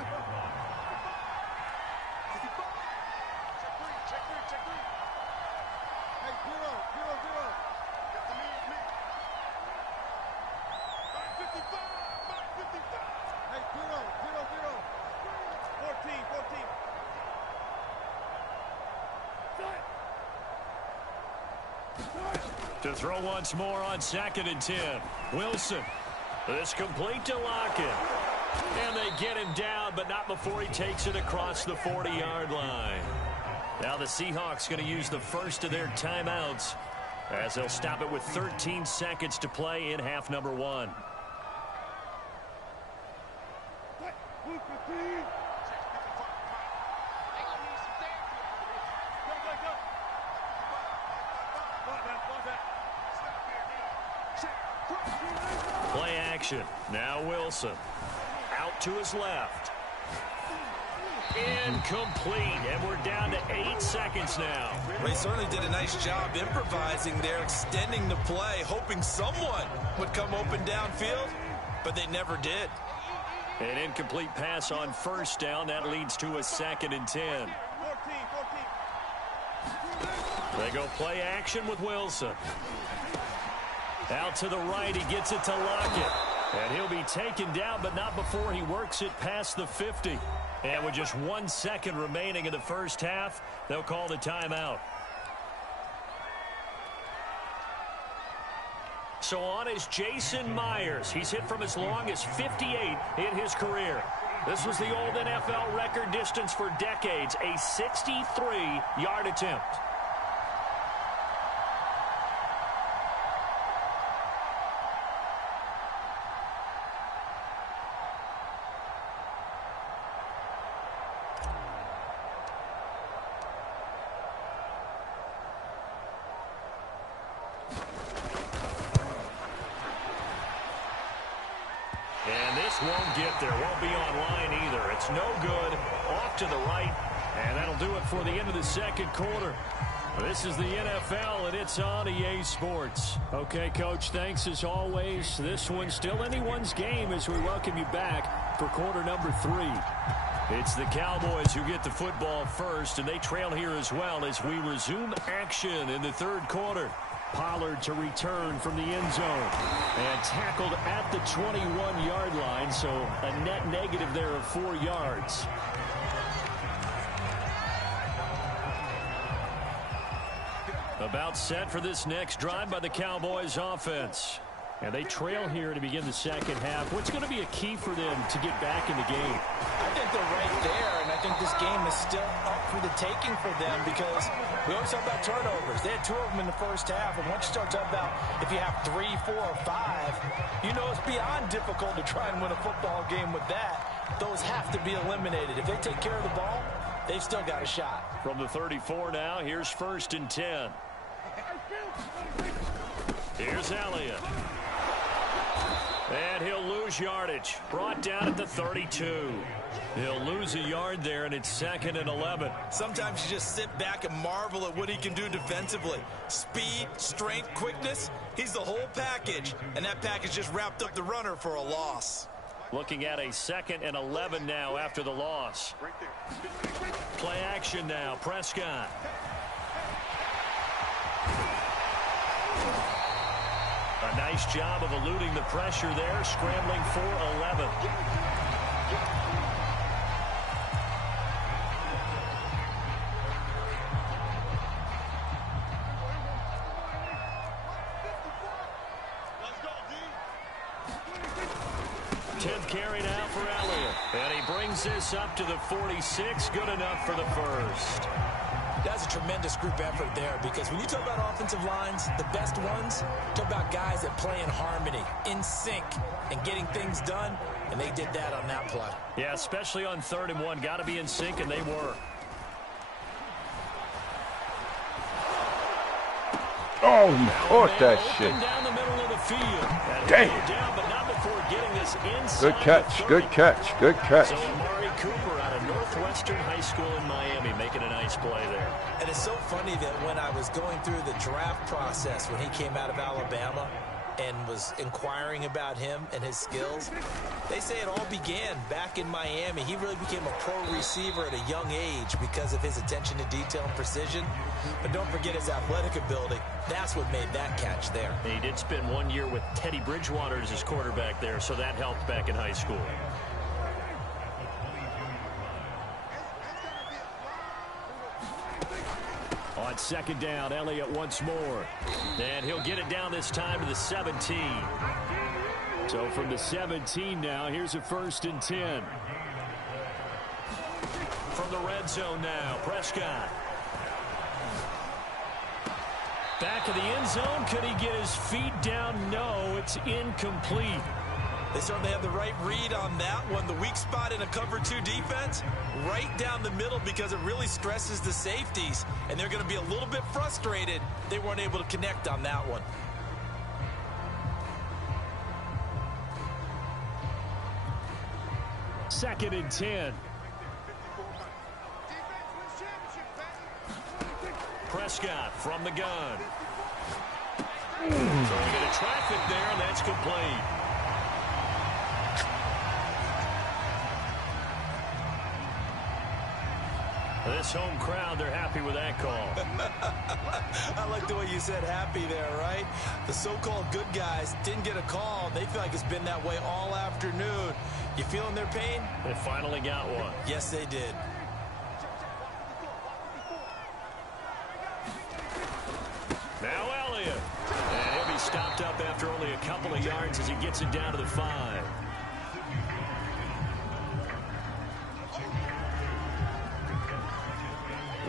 To throw once more on 2nd and 10. Wilson. This complete to Lockett. And they get him down, but not before he takes it across the 40-yard line. Now the Seahawks going to use the first of their timeouts as they'll stop it with 13 seconds to play in half number 1. Play action. Now Wilson. Out to his left. Incomplete, and we're down to 8 seconds now. They certainly did a nice job improvising there, extending the play, hoping someone would come open downfield, but they never did. An incomplete pass on 1st down. That leads to a 2nd and 10. They go play action with Wilson. Out to the right, he gets it to Lockett. And he'll be taken down, but not before he works it past the 50. And with just 1 second remaining in the first half, they'll call the timeout. So on is Jason Myers. He's hit from as long as 58 in his career. This was the old NFL record distance for decades, a 63-yard attempt. And this won't get there. Won't be online either. It's no good. Off to the right. And that'll do it for the end of the second quarter. This is the NFL, and it's on EA Sports. Okay, Coach, thanks as always. This one's still anyone's game as we welcome you back for quarter number 3. It's the Cowboys who get the football first, and they trail here as well as we resume action in the third quarter. Pollard to return from the end zone and tackled at the 21-yard line, so a net negative there of 4 yards. About set for this next drive by the Cowboys offense. And they trail here to begin the second half. What's going to be a key for them to get back in the game? I think they're right there, and I think this game is still up for the taking for them because we always talk about turnovers. They had 2 of them in the first half, and once you start talking about if you have 3, 4, or 5, you know it's beyond difficult to try and win a football game with that. Those have to be eliminated. If they take care of the ball, they've still got a shot. From the 34 now, here's 1st and 10. Here's Elliott. And he'll lose yardage. Brought down at the 32. He'll lose a yard there, and it's 2nd and 11. Sometimes you just sit back and marvel at what he can do defensively. Speed, strength, quickness. He's the whole package. And that package just wrapped up the runner for a loss. Looking at a 2nd and 11 now after the loss. Play action now. Prescott. A nice job of eluding the pressure there, scrambling for 11. Tenth carry now for Elliott. And he brings this up to the 46. Good enough for the first. That's a tremendous group effort there because when you talk about offensive lines, the best ones, talk about guys that play in harmony, in sync, and getting things done, and they did that on that play. Yeah, especially on 3rd and 1. Got to be in sync, and they were. Oh, he caught that shit. Down the middle of the field. Damn. Down, but not before getting this inside. Good catch, good catch, good catch. So Amari Cooper out of Northwestern High School in Miami making a nice play there. And it's so funny that when I was going through the draft process when he came out of Alabama and was inquiring about him and his skills, they say it all began back in Miami. He really became a pro receiver at a young age because of his attention to detail and precision. But don't forget his athletic ability. That's what made that catch there. He did spend 1 year with Teddy Bridgewater as his quarterback there, so that helped back in high school. On It's second down. Elliott once more. And he'll get it down this time to the 17. So from the 17 now, here's a 1st and 10. From the red zone now, Prescott. Back of the end zone. Could he get his feet down? No, it's incomplete. They certainly have the right read on that one. The weak spot in a cover 2 defense, right down the middle, because it really stresses the safeties. And they're going to be a little bit frustrated they weren't able to connect on that one. Second and 10. Prescott from the gun. Throwing into traffic there, and that's complete. This home crowd, they're happy with that call. I like the way you said happy there, right? The so-called good guys didn't get a call. They feel like it's been that way all afternoon. You feeling their pain? They finally got one. Yes, they did. Now Elliott. And he'll be stopped up after only a couple of yards as he gets it down to the 5.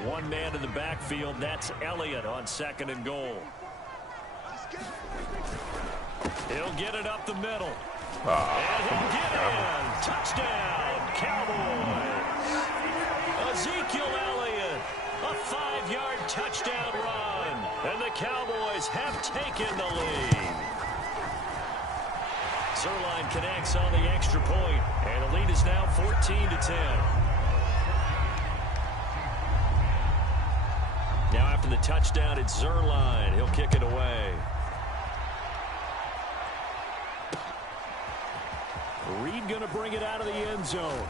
One man in the backfield. That's Elliott on 2nd and goal. He'll get it up the middle. And he'll get in. Touchdown, Cowboys. Ezekiel Elliott. A 5-yard touchdown run. And the Cowboys have taken the lead. Zerline connects on the extra point. And the lead is now 14-10. Now after the touchdown, it's Zerline. He'll kick it away. Reed going to bring it out of the end zone.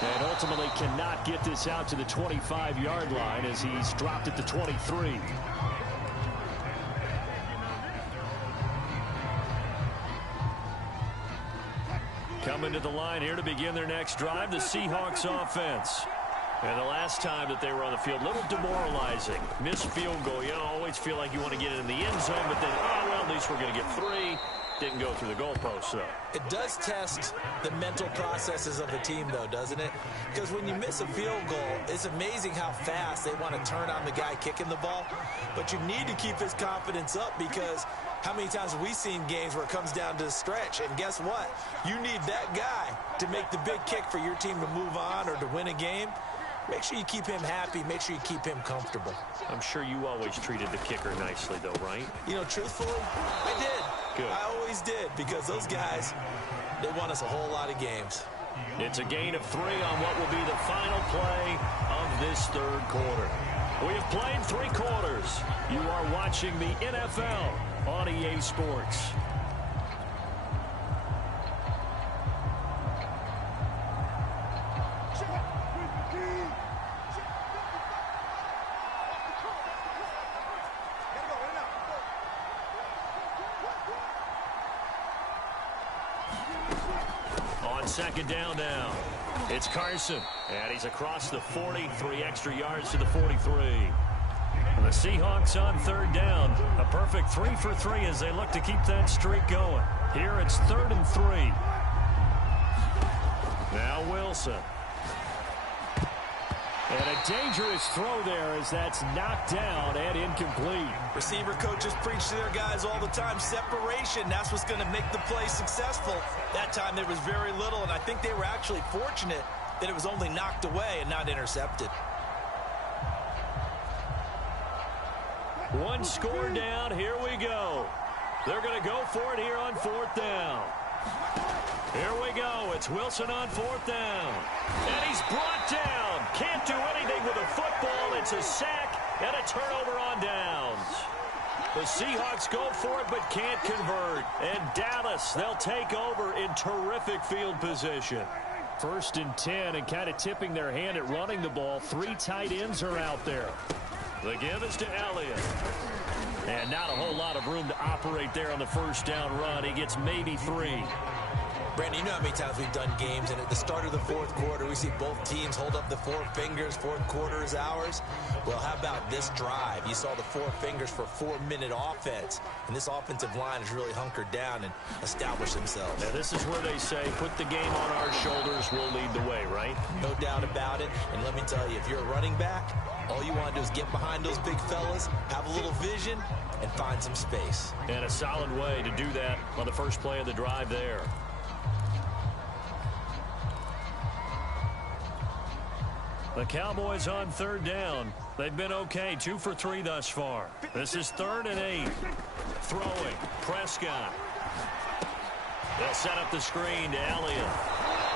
And ultimately cannot get this out to the 25-yard line as he's dropped it to 23. Coming to the line here to begin their next drive, the Seahawks offense. And the last time that they were on the field, a little demoralizing. Missed field goal. You always feel like you want to get it in the end zone, but then, oh, well, at least we're going to get 3. Didn't go through the goalpost, though. It does test the mental processes of the team, though, doesn't it? Because when you miss a field goal, it's amazing how fast they want to turn on the guy kicking the ball. But you need to keep his confidence up, because how many times have we seen games where it comes down to the stretch? And guess what? You need that guy to make the big kick for your team to move on or to win a game. Make sure you keep him happy. Make sure you keep him comfortable. I'm sure you always treated the kicker nicely, though, right? You know, truthfully, I did. Good. I always did, because those guys, they won us a whole lot of games. It's a gain of 3 on what will be the final play of this 3rd quarter. We have played 3 quarters. You are watching the NFL on EA Sports. On 2nd down now, it's Carson, and he's across the 40, 3 extra yards to the 43. And the Seahawks on 3rd down, a perfect 3 for 3 as they look to keep that streak going. Here it's 3rd and 3. Now Wilson. And a dangerous throw there as that's knocked down and incomplete. Receiver coaches preach to their guys all the time. Separation, that's what's going to make the play successful. That time there was very little, and I think they were actually fortunate that it was only knocked away and not intercepted. 1 score down. Here we go. They're going to go for it here on 4th down. Here we go. It's Wilson on 4th down. And he's brought down. Can't do anything with a football. It's a sack and a turnover on downs. The Seahawks go for it but can't convert. And Dallas, they'll take over in terrific field position. 1st and 10, and kind of tipping their hand at running the ball. 3 tight ends are out there. The give is to Elliott. And not a whole lot of room to operate there on the 1st down run. He gets maybe 3. Brandon, you know how many times we've done games, and at the start of the fourth quarter, we see both teams hold up the four fingers, fourth quarter is ours. Well, how about this drive? You saw the four fingers for 4-minute offense, and this offensive line has really hunkered down and established themselves. Now, this is where they say, put the game on our shoulders, we'll lead the way, right? No doubt about it, and let me tell you, if you're a running back, all you want to do is get behind those big fellas, have a little vision, and find some space. And a solid way to do that on the first play of the drive there. The Cowboys on third down. They've been okay, 2 for 3 thus far. This is 3rd and 8. Throwing, Prescott. They'll set up the screen to Elliott.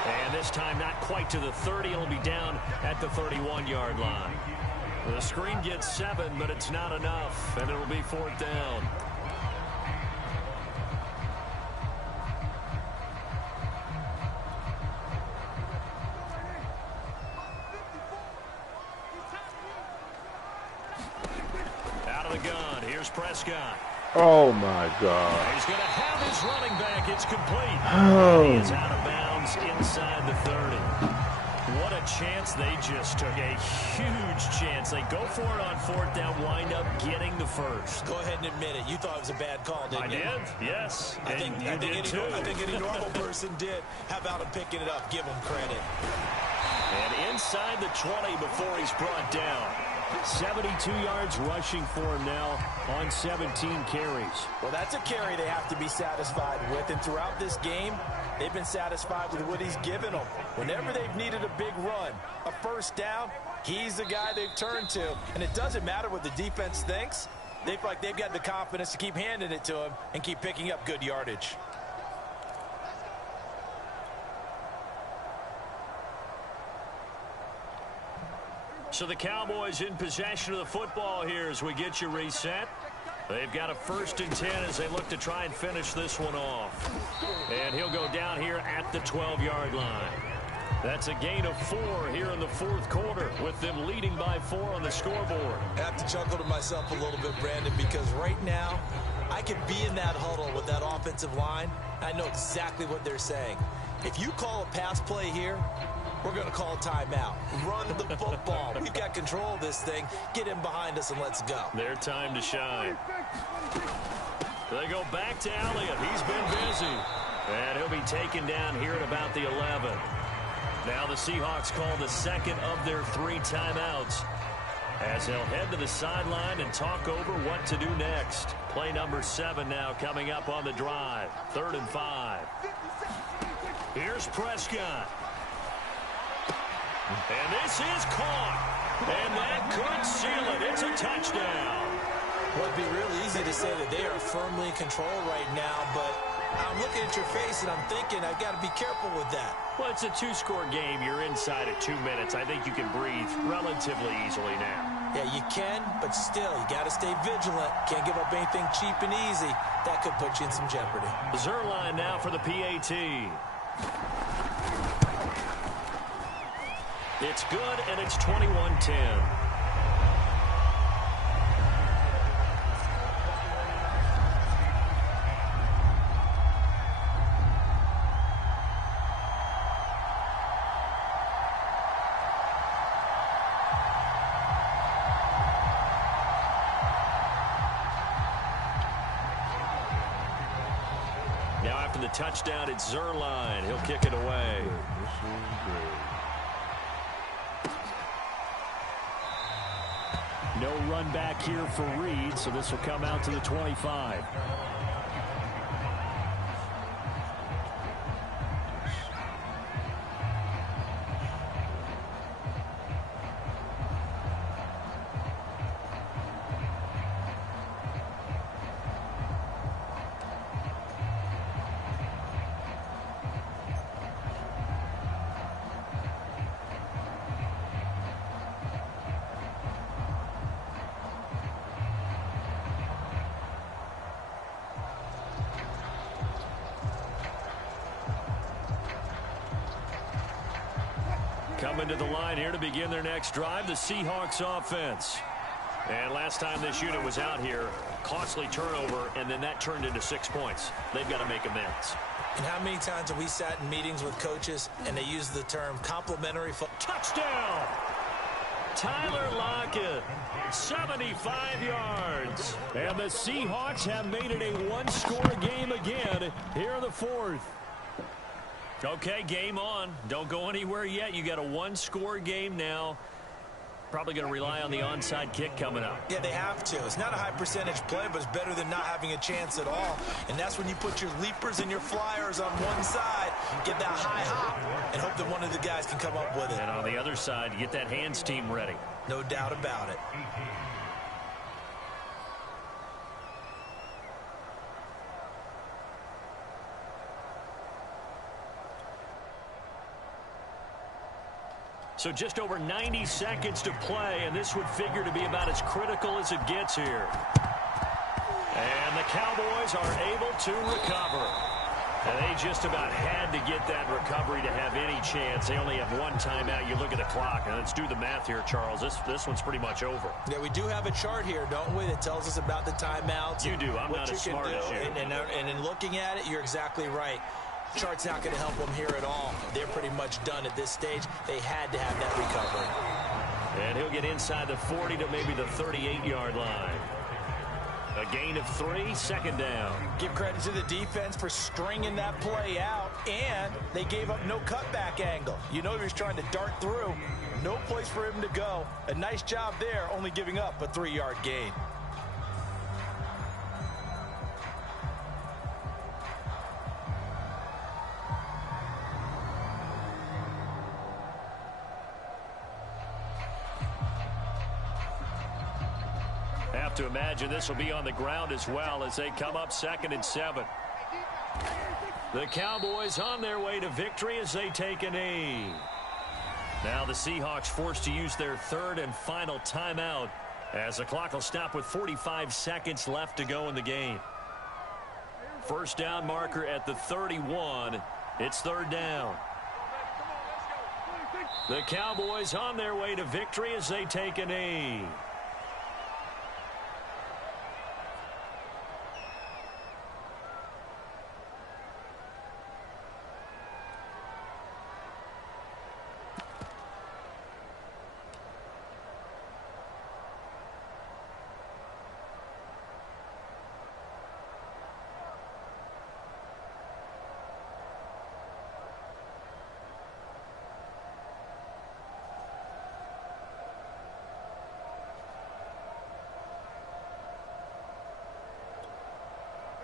And this time not quite to the 30. It'll be down at the 31-yard line. The screen gets 7, but it's not enough, and it'll be 4th down. Out of the gun, here's Prescott. Oh, my God. He's going to have his running back. It's complete. Oh. He is out of bounds inside the 30. What a chance they just took. A huge chance. They go for it on 4th down, wind up getting the first. Go ahead and admit it. You thought it was a bad call, didn't you? I did, yes. I think any normal person did. How about him picking it up? Give him credit. And inside the 20 before he's brought down. 72 yards rushing for him now on 17 carries. Well, that's a carry they have to be satisfied with. And throughout this game, they've been satisfied with what he's given them. Whenever they've needed a big run, a first down, he's the guy they've turned to. And it doesn't matter what the defense thinks. They feel like they've got the confidence to keep handing it to him and keep picking up good yardage. So the Cowboys in possession of the football here as we get you reset. They've got a 1st and 10 as they look to try and finish this one off. And he'll go down here at the 12-yard line. That's a gain of 4 here in the 4th quarter with them leading by 4 on the scoreboard. I have to chuckle to myself a little bit, Brandon, because right now I could be in that huddle with that offensive line. I know exactly what they're saying. If you call a pass play here, we're going to call a timeout. Run the football. We've got control of this thing. Get him behind us and let's go. Their time to shine. They go back to Elliott. He's been busy. And he'll be taken down here at about the 11. Now the Seahawks call the 2nd of their 3 timeouts as they'll head to the sideline and talk over what to do next. Play number 7 now coming up on the drive. 3rd and 5. Here's Prescott. And this is caught. And that could seal it. It's a touchdown. Well, it'd be real easy to say that they are firmly in control right now, but I'm looking at your face and I'm thinking I've got to be careful with that. Well, it's a 2-score game. You're inside at 2 minutes. I think you can breathe relatively easily now. Yeah, you can, but still, you got to stay vigilant. Can't give up anything cheap and easy. That could put you in some jeopardy. Zuerlein now for the PAT. It's good, and it's 21-10. Now after the touchdown, it's Zuerlein. He'll kick it away. No run back here for Reed, so this will come out to the 25. Coming to the line here to begin their next drive, the Seahawks offense. And last time this unit was out here, costly turnover, and then that turned into 6 points. They've got to make amends. And how many times have we sat in meetings with coaches and they use the term complimentary touchdown! Tyler Lockett, 75 yards. And the Seahawks have made it a one-score game again here in the fourth. Okay, game on. Don't go anywhere yet. You got a one-score game now. Probably going to rely on the onside kick coming up. Yeah, they have to. It's not a high percentage play, but it's better than not having a chance at all. And that's when you put your leapers and your flyers on one side, get that high hop, and hope that one of the guys can come up with it. And on the other side, you get that hands team ready. No doubt about it. So just over 90 seconds to play, and this would figure to be about as critical as it gets here. And the Cowboys are able to recover. And they just about had to get that recovery to have any chance. They only have one timeout. You look at the clock, and let's do the math here, Charles. This one's pretty much over. Yeah, we do have a chart here, don't we, that tells us about the timeouts. You do. I'm not as smart as you. And in looking at it, you're exactly right. Chart's not going to help them here at all. They're pretty much done at this stage. They had to have that recovery. And he'll get inside the 40 to maybe the 38-yard line. A gain of 3, second down. Give credit to the defense for stringing that play out, and they gave up no cutback angle. You know he was trying to dart through. No place for him to go. A nice job there, only giving up a 3-yard gain. Have to imagine this will be on the ground as well as they come up 2nd and 7. The Cowboys on their way to victory as they take a knee. Now the Seahawks forced to use their 3rd and final timeout as the clock will stop with 45 seconds left to go in the game. First down marker at the 31. It's 3rd down. The Cowboys on their way to victory as they take a knee.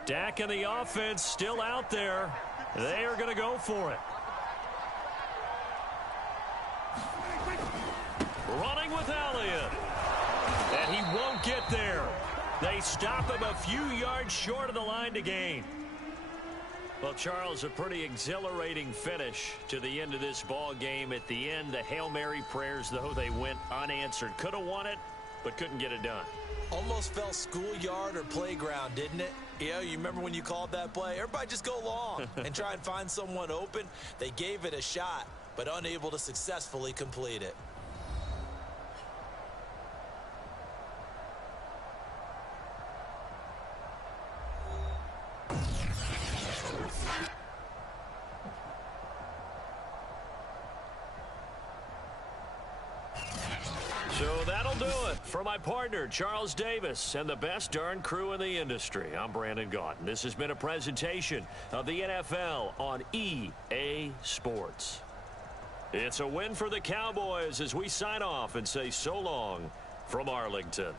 Dak and the offense still out there. They are going to go for it. Running with Elliott. And he won't get there. They stop him a few yards short of the line to gain. Well, Charles, a pretty exhilarating finish to the end of this ball game. At the end, the Hail Mary prayers, though, they went unanswered. Could have won it, but couldn't get it done. Almost felt schoolyard or playground, didn't it? Yeah, you remember when you called that play? Everybody just go long and try and find someone open. They gave it a shot, but unable to successfully complete it. So that'll do it for my partner, Charles Davis, and the best darn crew in the industry. I'm Brandon Gaudin. This has been a presentation of the NFL on EA Sports. It's a win for the Cowboys as we sign off and say so long from Arlington.